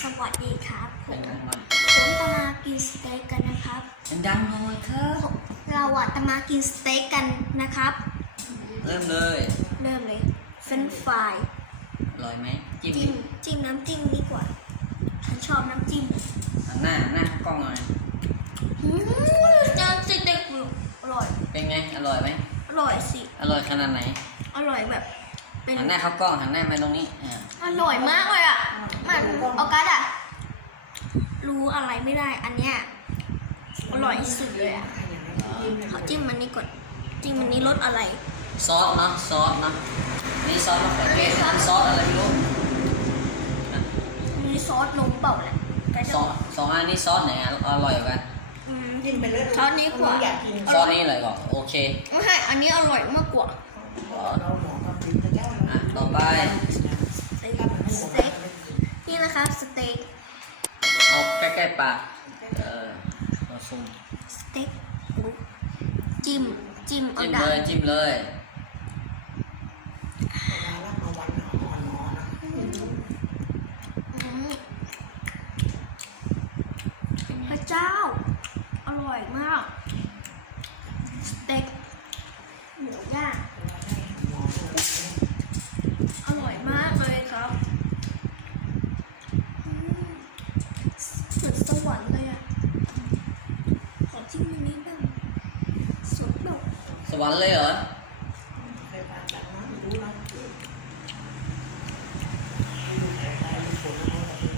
สวัสดีครับผเป็นมยังไงผมจะมากินสเต็กกันนะครับ ดังๆหน่อยครับเราอะจะมากินสเต็กกันนะครับ เริ่มเลย เริ่มเลยเฟรนฟรายอร่อยไหมจิ้มจิ้มจิ้มน้ำจิ้มดีกว่า ฉันชอบน้ำจิ้มหันหน้าหน้าเข้ากล้องหน่อยอืมน้ำสเต็กอร่อย เป็นไง อร่อยไหมอร่อยสิ อร่อยขนาดไหน อร่อยแบบ เป็นหันหน้าเข้ากล้องหันหน้ามาตรงนี้อ่าอร่อยมากเลยอะ มันออกัสอะ รู้อะไรไม่ได้ อันเนี้ยอร่อยสุดเลยอะเขาจิ้มมันนี้ก่อนจิ้มมันนี้รสอะไร ซอสเนาะซอสเนาะนี่ซอสมะเขือเทศครับซอสอะไรไม่รู้มีซอสนมเปล่าแหละแต่สองสองอันนี้ซอสไหนอะอร่อยกว่ากันอืมกินไปเลยซอสนี้กว่าอยากกินซอสนี้เลยก่อนโอเค ไม่ใช่อันนี้อร่อยมากกว่าเราหมอ ไปสเต็กสเต็กนี่นะครับสเต็กเอาใกล้ๆปากเออเราซูมสเต็กจิ้มจิ้มเอาจิ้มดาเลยจิ้มเลย มาวันอ่อนอ่อน อืม เป็นไง พระเจ้า อร่อยมาก สเต็กหมูย่างอร่อยมากเลยครับอืมเหมือนสวรรค์เลยอะ ขอจิ้มอันนี้บ้างสดแบบ ส วรรค์เลยเหรอเคยปาจังนะไม่รู้นะดูแต่ใจมันผลอะไรแบบนี้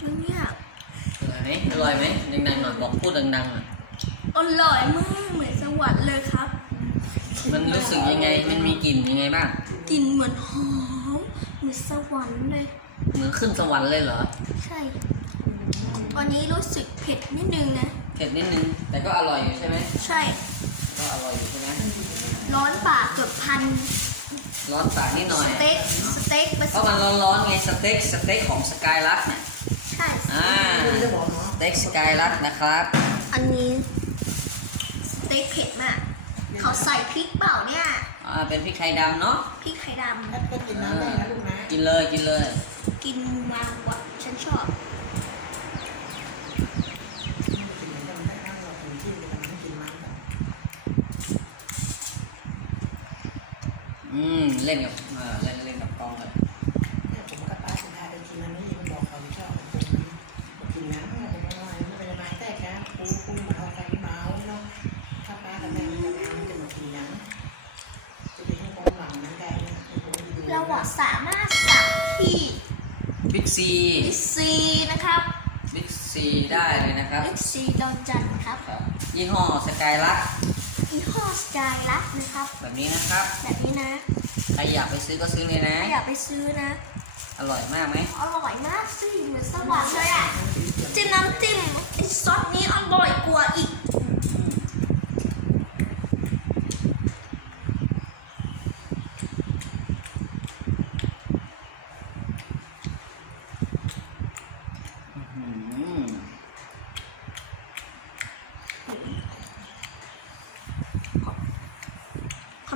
จุเนี่ยอร่อยไหมอร่อยไหมดังๆหน่อยบอกพูดดังๆหน่อยอร่อยมากเหมือนสวรรค์เลยครับมันรู้สึกยังไง มันมีกลิ่นยังไงบ้าง กลิ่นเหมือนหอมเหมือนสวรรค์เลย เหมือนขึ้นสวรรค์เลยเหรอ ใช่ วันนี้รู้สึกเผ็ดนิดนึงนะ เผ็ดนิดนึง แต่ก็อร่อยอยู่ใช่ไหม ใช่ ก็อร่อยอยู่ใช่ไหม ร้อนปากเกือบพัน ร้อนปากนิดหน่อยสเต็กสเต็กผเพสราะมมันร้อนๆไงสเต็กสเต็กของสกายลักเนี่ยใช่อ่าคุณจะบอกเนาะสเต็กสกายลักนะครับ อันนี้สเต็กเผ็ดมาก เขาใส่พริกเปล่าเนี่ย อ่า เป็นพริกไทยดำเนาะ พริกไทยดแค่ก็กินน้ำได้นะลูกนะ กินเลยกินเลยำกินมากกว่าฉันชอบ กินเหมือนกันได้ทั้งเราถึงที่จะทำให้กินน้ำกัน อืมเล่นกับเออเล่นเล่นกับกล้องเลยแต่ผมกับป้าคุณพาไปกินอันนี้มันบอกเขาชอบผมกินน้ำไม่เป็นไรไม่เป็นไรแต่แค่ปูปูเมาใครเมาเนาะถ้าป้ากับแม่จะน้ำจะมากินน้ำจะไปให้ของหลังนั้นได้นะเราอะสามารถสั่งที่บิ๊กซีบิ๊กซีนะครับบิ๊กซีได้เลยนะครับบิ๊กซีดอนจันทร์ครับ ยี่ห้อสกายลัก ยี่ห้อสกายลักนะครับ แบบนี้นะครับ แบบนี้นะใครอยากไปซื้อก็ซื้อเลยนะถ้าอยากไปซื้อนะ อร่อยมากไหมอร่อยมากสิเหมือนสวรรค์เลยอะจิ้มน้ำจิ้มไอ้ซอสนี้อร่อยกว่าอีก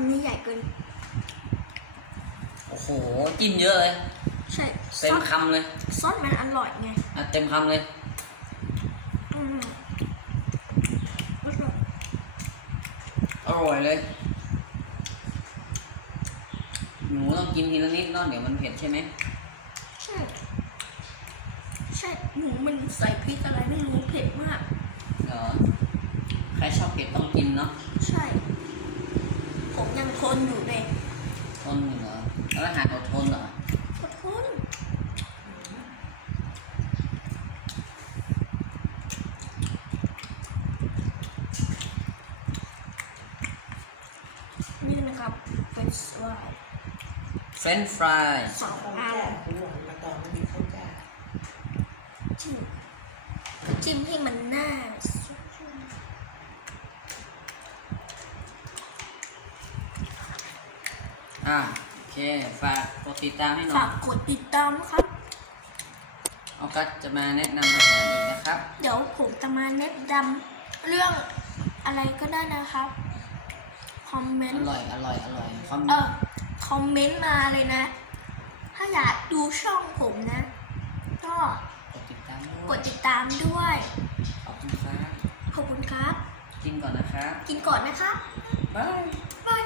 ำนี้ใหญ่เกิน โอ้โหจิ้มเยอะเลย ใช่ซเต็มอสคำเลย ซอสมันอร่อยไงอะเต็มคำเลย อืมอร่อยอร่อยเลย หนูต้องกินทีละนิดเนาะเดี๋ยวมันเผ็ดใช่ไหมใช่ ใช่ หนูมันใส่พริกอะไรไม่รู้เผ็ดมาก เหรอ ใครชอบเผ็ดต้องกินเนาะ ใช่ ผมยังทนอยู่เลยทนเหรอแล้วอาหารอดทนเหรออดทนนี่นะครับเป็นสวายเฟรนช์ฟรายสองข้าวอันแก่ปูมาต่อมันมีข้าวแก่จิ้มจิ้มให้มันหน้าสดชื่น อะโอเค ฝากกดติดตามให้หน่อฝายกกดติดตามนะครับ ออกัสจะมาแนะนำอาหารอีกนะครับ เดี๋ยวผมจะมาแนะนำเรื่องอะไรก็ได้นะครับคคอมเมนอต์ ร่อย อร่อย อร่อยคอมเออคอมเมนต์มาเลยนะ ถ้าอยากดูช่องผมนะ ก็กดติดตามด้วยกดติดตามด้วย ขอบคุณครับขอบคุณครับ กินก่อนนะครับ กินก่อนนะครับ บาย บาย